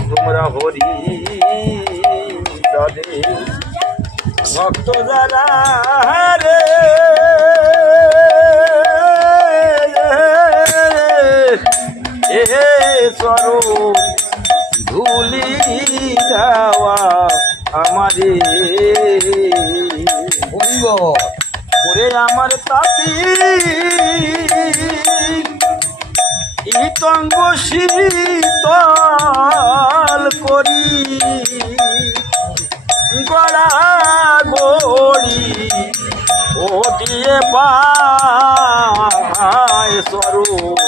তোমরা হরি দলে ভক্ত যারা রে এ স্বরূপ ধুলি যাওয়া আমারে ওরে আমার তাপি। ইতঙ্গ শীতল করি গড়া গড়ি ও দিয়ে পায় স্বরূপ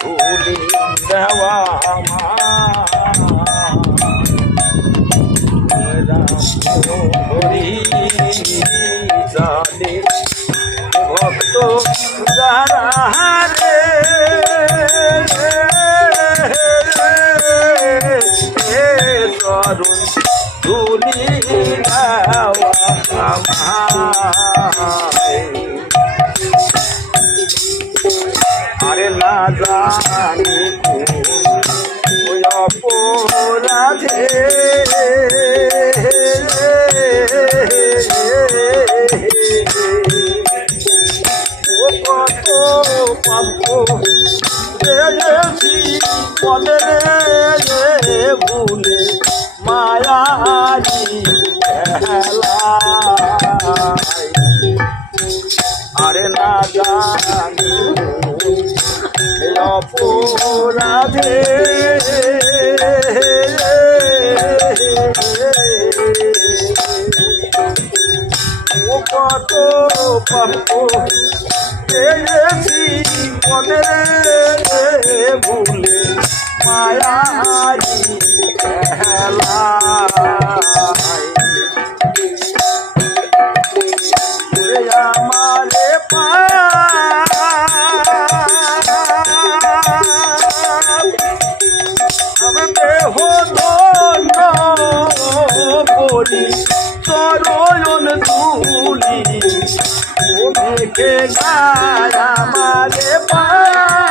ধুলি দেওয়া ভক্ত যারা রে তরুণ তুলি আরে না জানি অপরাধে। কত পাপ ভুলে মায়ারি আরে না জানি অপরাধে। কত পাপ পেয়েছি মনে ভুলে মায়ারি করি তরয়ন তুলি ও মেঘে গায় মারে পাপ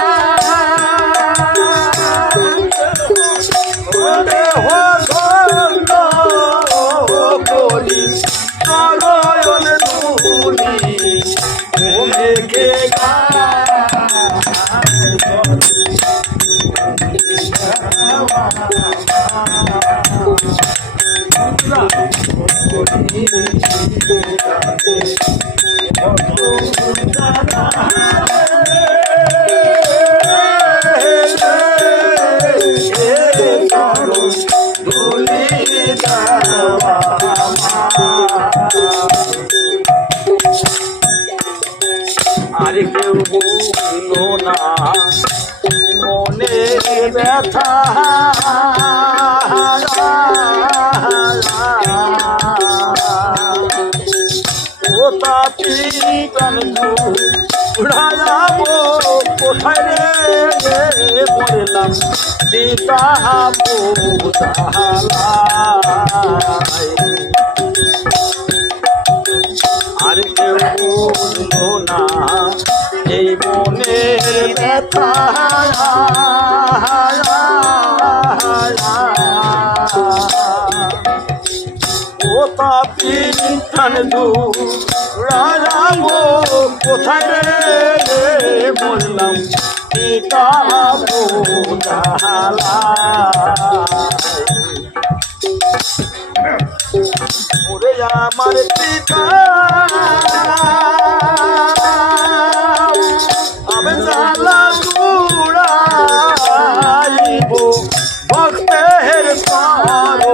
আর কেউ বলো না মনে ব্যথা। তাপি কানু উড়ায়াবো কোথায় রে আর কেউ না এই মনের ব্যথা। কানু রাজাবো কোথায় রে বললাম পিতা ওরে আমার পিতা। আমি জালা ভক্তের সারো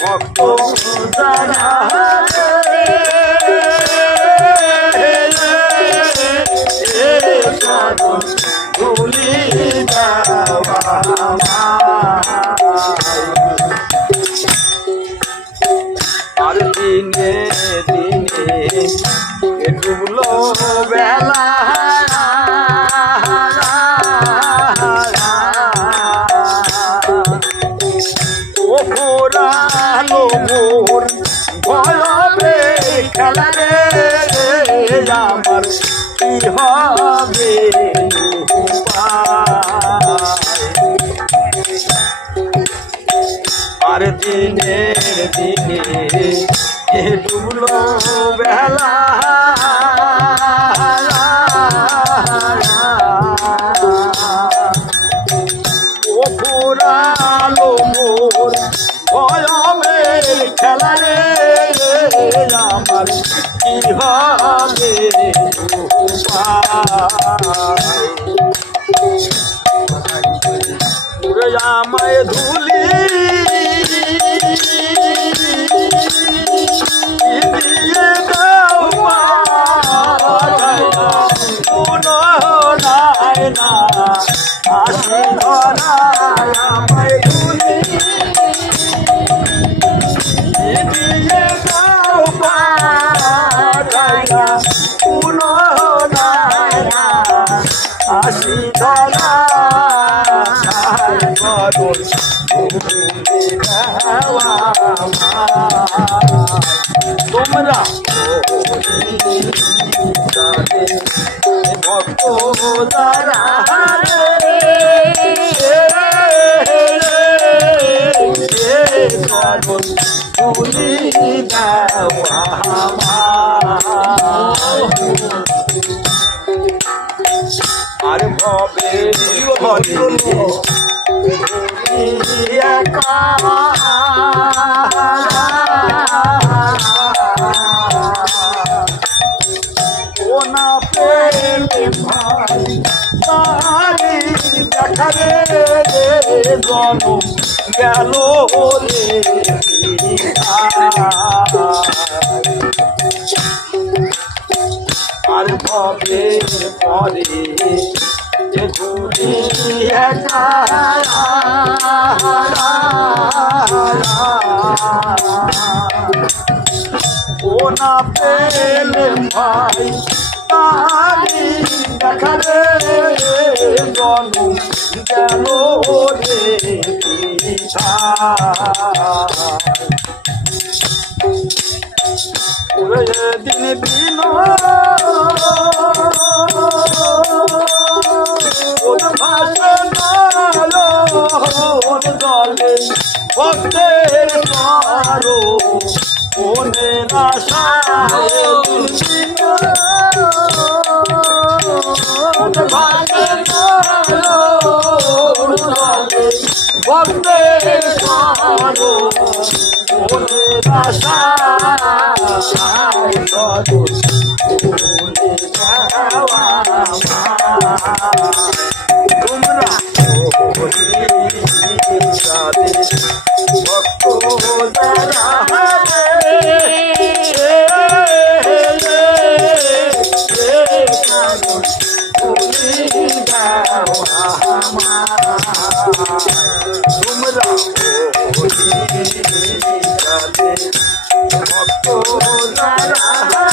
ভক্ত জানা আর দিনে দিনে ডুবলো বেলা হবে? আর দিনের দিনে ডুবলো বেলা খেলা রে আমার কি হবে या मैधुली তোমরা ভক্ত দেওয়া আর ভবে না ভাই তারি দেখারে জন গেল রে আর ভবে পরে ঘুরি একা? না পেলে ভাই তারি দেখারে জনু গেল রে দিন দিন ওর ভাষা ওর দলে ভক্তের মারো ওনে আশায় ওর ভাষা ওর ভক্তের মারো ওরে আশা তোমরা ভক্ত তোমরা ভক্ত আমার